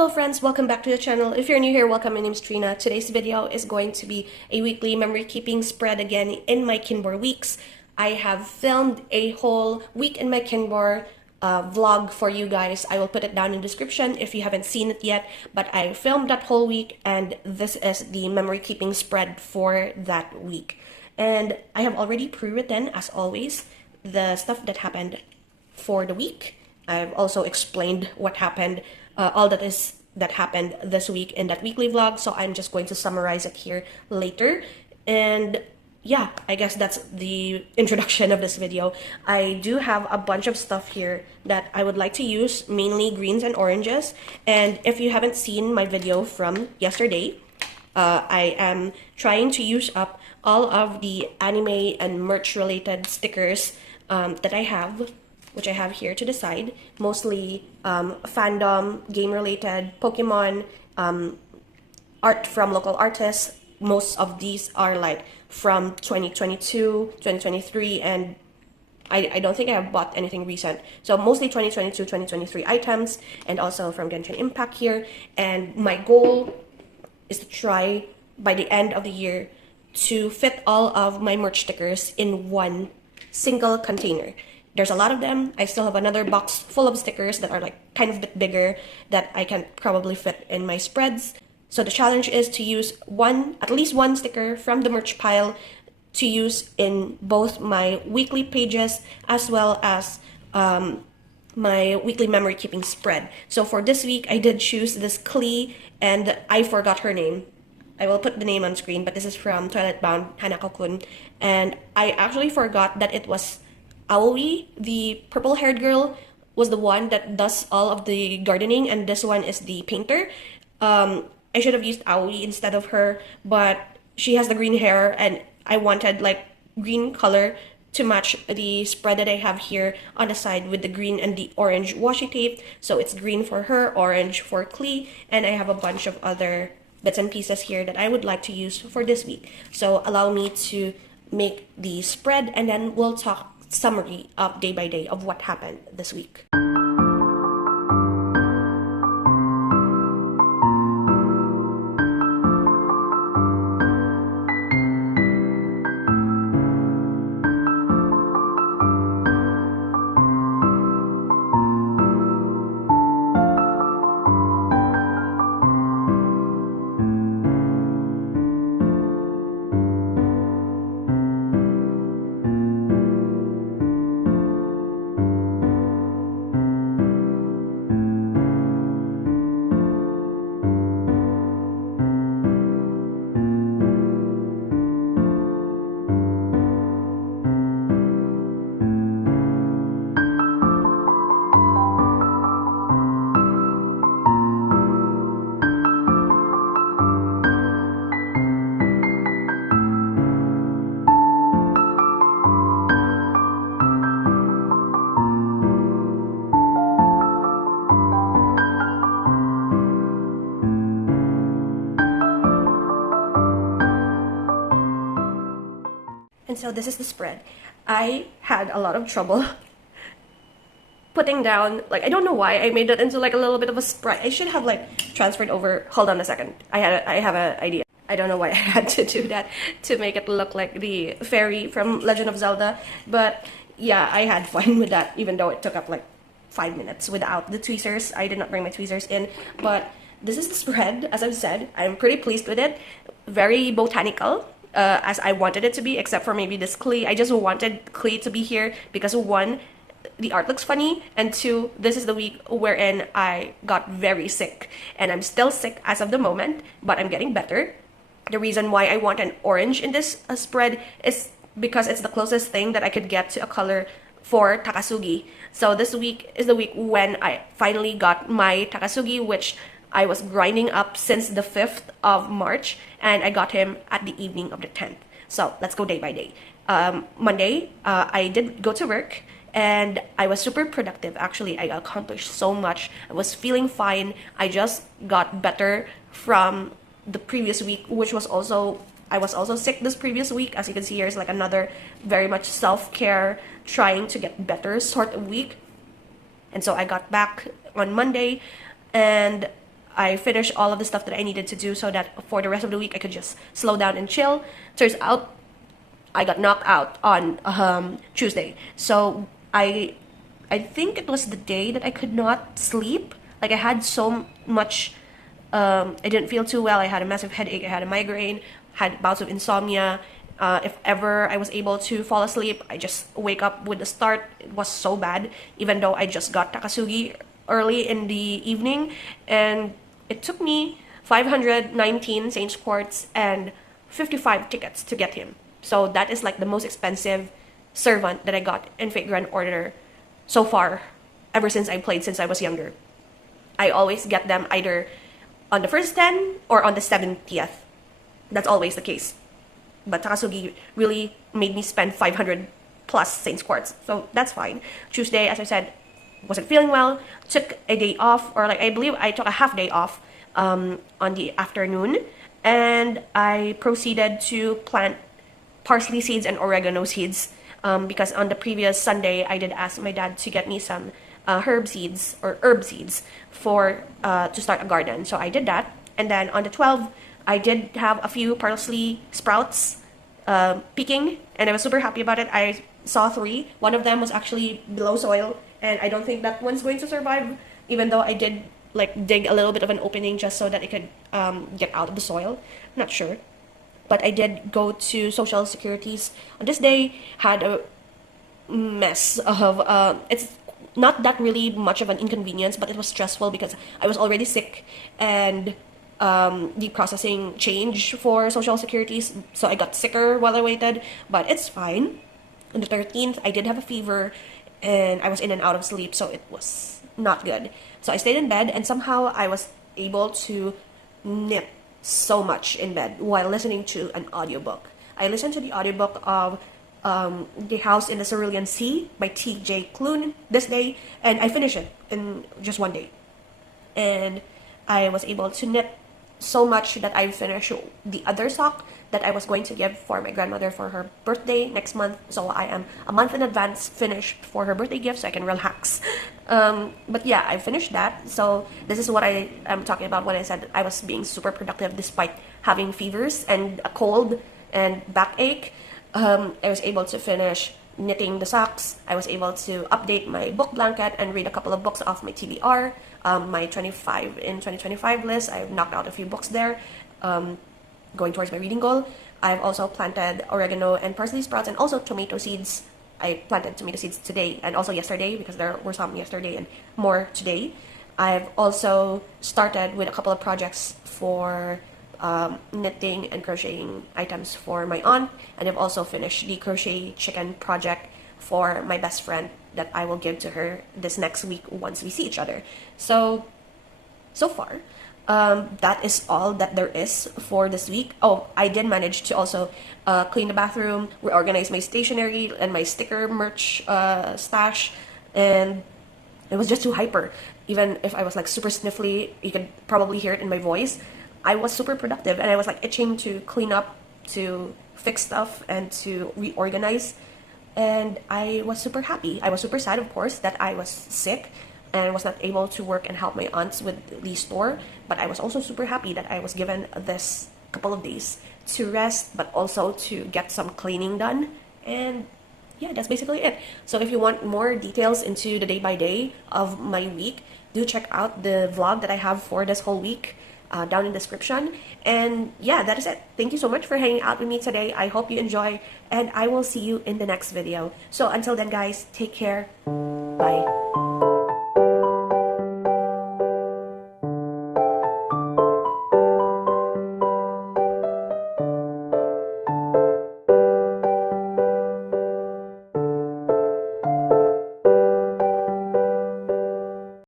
Hello friends, welcome back to the channel. If you're new here, welcome. My name is Trina. Today's video is going to be a weekly memory keeping spread again in my Kinbor weeks. I have filmed a whole week in my Kinbor vlog for you guys. I will put it down in the description if you haven't seen it yet, but I filmed that whole week and this is the memory keeping spread for that week. And I have already pre-written, as always, the stuff that happened for the week. I've also explained what happened, all that happened this week in that weekly vlog, so I'm just going to summarize it here later. And yeah, I guess that's the introduction of this video. I do have a bunch of stuff here that I would like to use, mainly greens and oranges. And if you haven't seen my video from yesterday, I am trying to use up all of the anime and merch related stickers that I have, which I have here to the side, mostly fandom, game-related, Pokemon, art from local artists. Most of these are like from 2022, 2023, and I don't think I have bought anything recent. So mostly 2022, 2023 items, and also from Genshin Impact here. And my goal is to try, by the end of the year, to fit all of my merch stickers in one single container. There's a lot of them. I still have another box full of stickers that are like kind of a bit bigger that I can probably fit in my spreads. So the challenge is to use at least one sticker from the merch pile to use in both my weekly pages as well as my weekly memory keeping spread. So for this week, I did choose this Klee, and I forgot her name. I will put the name on screen, but this is from Toilet Bound Hanako-kun, and I actually forgot that it was Aoi, the purple-haired girl, was the one that does all of the gardening, and this one is the painter. I should have used Aoi instead of her, but she has the green hair, and I wanted like green color to match the spread that I have here on the side with the green and the orange washi tape. So it's green for her, orange for Klee, and I have a bunch of other bits and pieces here that I would like to use for this week. So allow me to make the spread, and then we'll talk summary of day by day of what happened this week. And so this is the spread. I had a lot of trouble putting down, like, I don't know why I made it into like a little bit of a spread. I should have like transferred over. Hold on a second. I have an idea. I don't know why I had to do that to make it look like the fairy from Legend of Zelda. But yeah, I had fun with that, even though it took up like 5 minutes without the tweezers. I did not bring my tweezers in, but this is the spread. As I've said, I'm pretty pleased with it. Very botanical. As I wanted it to be, except for maybe this Klee. I just wanted Klee to be here because, one, the art looks funny, and two, this is the week wherein I got very sick, and I'm still sick as of the moment, but I'm getting better. The reason why I want an orange in this spread is because it's the closest thing that I could get to a color for Takasugi. So this week is the week when I finally got my Takasugi, which I was grinding up since the 5th of March, and I got him at the evening of the 10th. So let's go day by day. Monday, I did go to work, and I was super productive. Actually, I accomplished so much. I was feeling fine. I just got better from the previous week, which was also, I was also sick this previous week. As you can see, here's like another very much self-care, trying to get better sort of week. And so I got back on Monday, and I finished all of the stuff that I needed to do so that for the rest of the week I could just slow down and chill. Turns out I got knocked out on Tuesday. So I think it was the day that I could not sleep. Like I had so much, I didn't feel too well. I had a massive headache. I had a migraine, had bouts of insomnia. If ever I was able to fall asleep, I just wake up with a start. It was so bad, even though I just got Takasugi early in the evening. And it took me 519 Saints Quartz and 55 tickets to get him. So that is like the most expensive servant that I got in Fate Grand Order so far, ever since I played since I was younger. I always get them either on the first 10 or on the 70th. That's always the case. But Takasugi really made me spend 500 plus Saints Quartz. So that's fine. Tuesday, as I said, wasn't feeling well. Took a day off, or like I believe I took a half day off on the afternoon. And I proceeded to plant parsley seeds and oregano seeds. Because on the previous Sunday, I did ask my dad to get me some herb seeds or herb seeds for to start a garden. So I did that. And then on the 12th, I did have a few parsley sprouts peeking, and I was super happy about it. I saw 3. One of them was actually below soil, and I don't think that one's going to survive, even though I did like dig a little bit of an opening just so that it could get out of the soil. Not sure. But I did go to Social Securities on this day, had a mess of, it's not that really much of an inconvenience, but it was stressful because I was already sick, and the processing changed for Social Securities, so I got sicker while I waited, but it's fine. On the 13th, I did have a fever, and I was in and out of sleep, so it was not good. So I stayed in bed, and somehow I was able to nip so much in bed while listening to an audiobook. I listened to the audiobook of The House in the Cerulean Sea by T.J. Klune this day, and I finished it in just one day. And I was able to knit so much that I finished the other sock that I was going to give for my grandmother for her birthday next month. So I am a month in advance finished for her birthday gift so I can relax. But yeah, I finished that. So this is what I am talking about when I said I was being super productive despite having fevers and a cold and backache. I was able to finish knitting the socks. I was able to update my book blanket and read a couple of books off my TBR. My 25 in 2025 list, I've knocked out a few books there, going towards my reading goal. I've also planted oregano and parsley sprouts and also tomato seeds. I planted tomato seeds today and also yesterday because there were some yesterday and more today. I've also started with a couple of projects for knitting and crocheting items for my aunt, and I've also finished the crochet chicken project for my best friend that I will give to her this next week once we see each other. So far, that is all that there is for this week. Oh, I did manage to also clean the bathroom, reorganize my stationery and my sticker merch stash, and it was just too hyper. Even if I was like super sniffly, you could probably hear it in my voice. I was super productive, and I was like itching to clean up, to fix stuff, and to reorganize. And I was super happy. I was super sad, of course, that I was sick and was not able to work and help my aunts with the store. But I was also super happy that I was given this couple of days to rest, but also to get some cleaning done. And yeah, that's basically it. So if you want more details into the day-by-day of my week, do check out the vlog that I have for this whole week. Down in the description. And yeah, that is it. Thank you so much for hanging out with me today. I hope you enjoy, and I will see you in the next video. So until then, guys, take care. Bye.